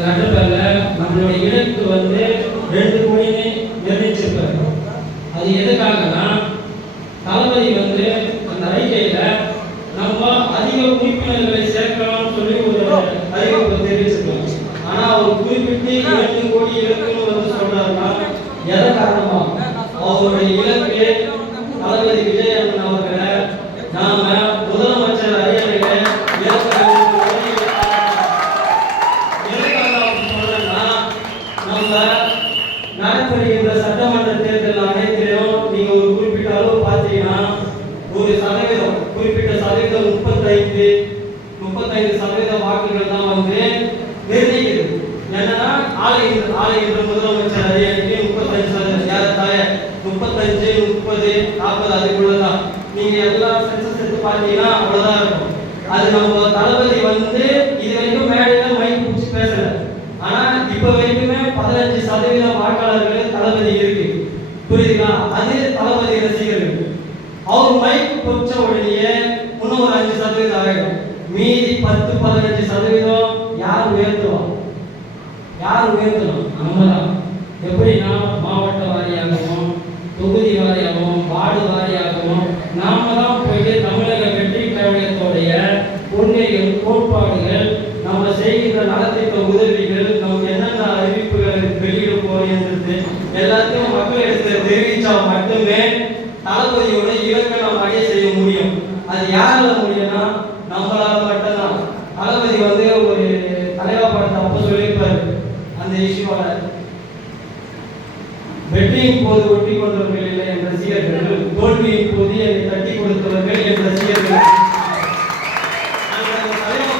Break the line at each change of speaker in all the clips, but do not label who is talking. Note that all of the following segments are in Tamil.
நடுவில் நம்மளுடைய இலக்கு வந்து ரெண்டு கோடினே நிர்ணயிச்சிருப்பாரு. அது எதுக்காகனா தளபதி வந்து அந்த அறிக்கையில் நம்ம அதிக உறுப்பினர்களை சேர்க்கலாம்னு சொல்லி ஒரு அறிவிப்பு தெரிவிச்சிருக்கோம் ஆனா அவர் குறிப்பிட்டு இரண்டு கோடி இலக்குன்னு வந்து சொன்னார்னா எதை காரணமா? அவருடைய இலக்கு தளபதி விஜய் அண்ணன் அவர்களை நாம முதலமைச்சர் அரியணையில ஏற்க வேண்டும் என்று எதுக்காக அப்படி சொல்றேன்னா, நம்ம நடைபெறுகின்ற சட்டமன்ற தேர்தல் அனைத்திலும் நீங்க ஒரு குறிப்பிட்ட அளவு பார்த்தீங்கன்னா ஒரு சதவீதம் குறிப்பிட்ட சதவீதம் முப்பத்தைந்து முப்பத்தைந்து சதவீத வாக்குகள் தான் வந்து நிர்ணயிக்கிறது. என்னன்னா ஆலை ஆலை என்ற முதலமைச்சர் அரியணைக்கு முப்பத்தஞ்சு சதவீதம் ஏறத்தாழ முப்பத்தஞ்சு முப்பது நாற்பது அதுக்குள்ளதான் நீங்க எல்லா சென்சஸ் எடுத்து பார்த்தீங்கன்னா அவ்வளவுதான் இருக்கும். அது நம்ம தளபதி வந்து இது வரைக்கும் மேடையில மைக் பிடிச்சி பேசல. ஆனா இப்ப வரைக்குமே பதினஞ்சு சதவீத வாக்காளர்கள் தளபதி இருக்கு. புரியுதுங்களா? அது தளபதி ரசிகர்கள். அவர் மைக் பிடிச்ச உடனேயே இன்னும் ஒரு அஞ்சு சதவீதம் ஆகிடும் மீதி பத்து பதினஞ்சு சதவீதம் யார் உயர்த்துவோம் யார் உயர்த்தணும்? நம்ம தான் எப்படின்னா மாவட்ட வாரியாகவும் தொகுதி வாரியாகவும் வார்டு வாரியாகவும் நாம தான் போயிட்டு தமிழக வெற்றி கழகத்துடைய கொள்கைகள் கோட்பாடுகள் நம்ம செய்கின்ற நலத்திட்ட உதவிகள் நமக்கு என்னென்ன அறிவிப்புகள் வெளியிட போகிறது எல்லாத்தையும் மக்களிடத்தில் தெரிவிச்சா மட்டுமே தளபதி வெற்றியின் போது ஒட்டி கொண்டவர்கள் இல்லை என்ற ரசிகர்கள் தோல்வியின் போது என்னை தட்டி கொடுத்தவர்கள் என்ற ரசிகர்கள் நாங்க அந்த தலைவா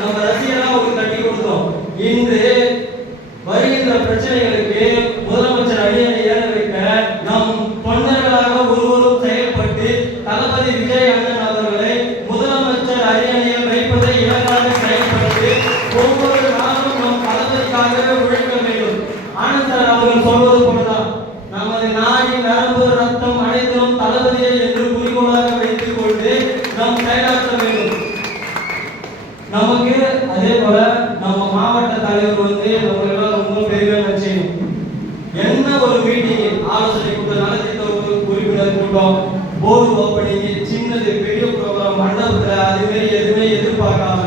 நம்ம ரசிகராக ஒரு தட்டி கொடுத்தோம். இன்று வருகின்ற பிரச்சனைகள் நமக்கு அதே போல நம்ம மாவட்ட தலைவர் வந்து நம்மளெல்லாம் ரொம்ப பெருமையாக செய்யணும் என்ன ஒரு மீட்டிங் ஆலோசனை கூட்டம் நலத்திட்ட ஒரு உறுப்பினர் கூட்டம் போர்டு ஓப்பனிங் சின்னது பெரிய ப்ரோக்ராம் மண்டபத்தில் அதுமாரி எதுவுமே எதிர்பார்க்காம